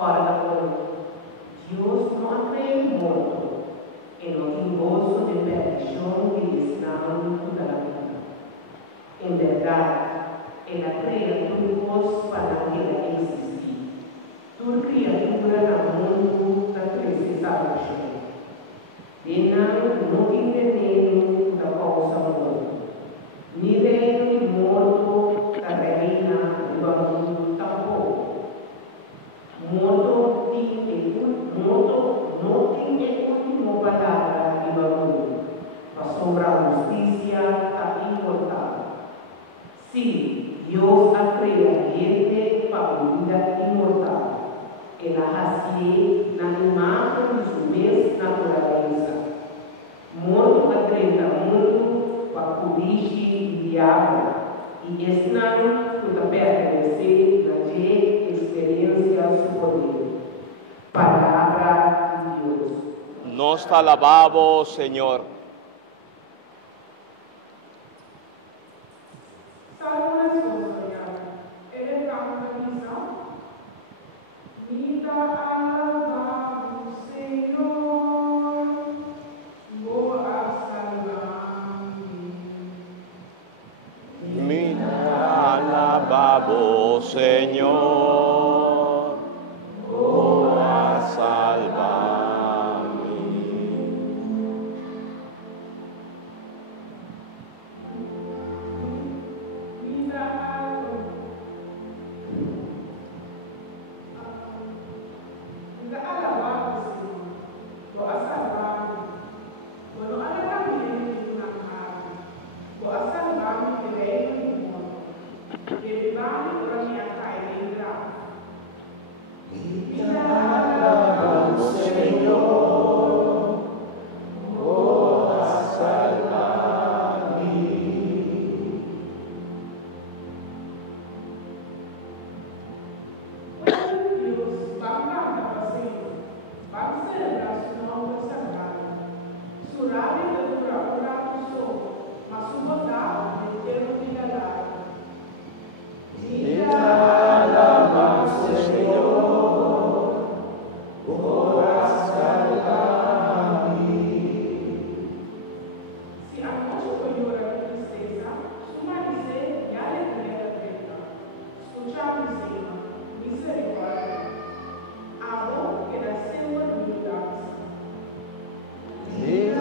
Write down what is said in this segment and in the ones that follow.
Ora, Deus não crê morto, e não tem gozo de perdição que está toda a vida. Em verdade, ela cria tudo para que ela existe. Toda criatura no mundo precisa de Deus. E não tem veneno da causa morta. Ni reino morto da reina do mundo tampouco. Morto não tem última palavra de barulho, mas sobre a justiça está imortal. Sim, Deus a criado gente para a vida imortal. Ela nasce na imagem de sua mesma natureza. Morto a criar mundo para corrigir o diabo e ensinar tudo a pertencer na experiência do poder. Palavra de Deus. Nos te alabamos, Señor. Alabamos, Señor, oh, a salvarme.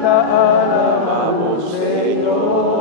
Alabamos, Señor.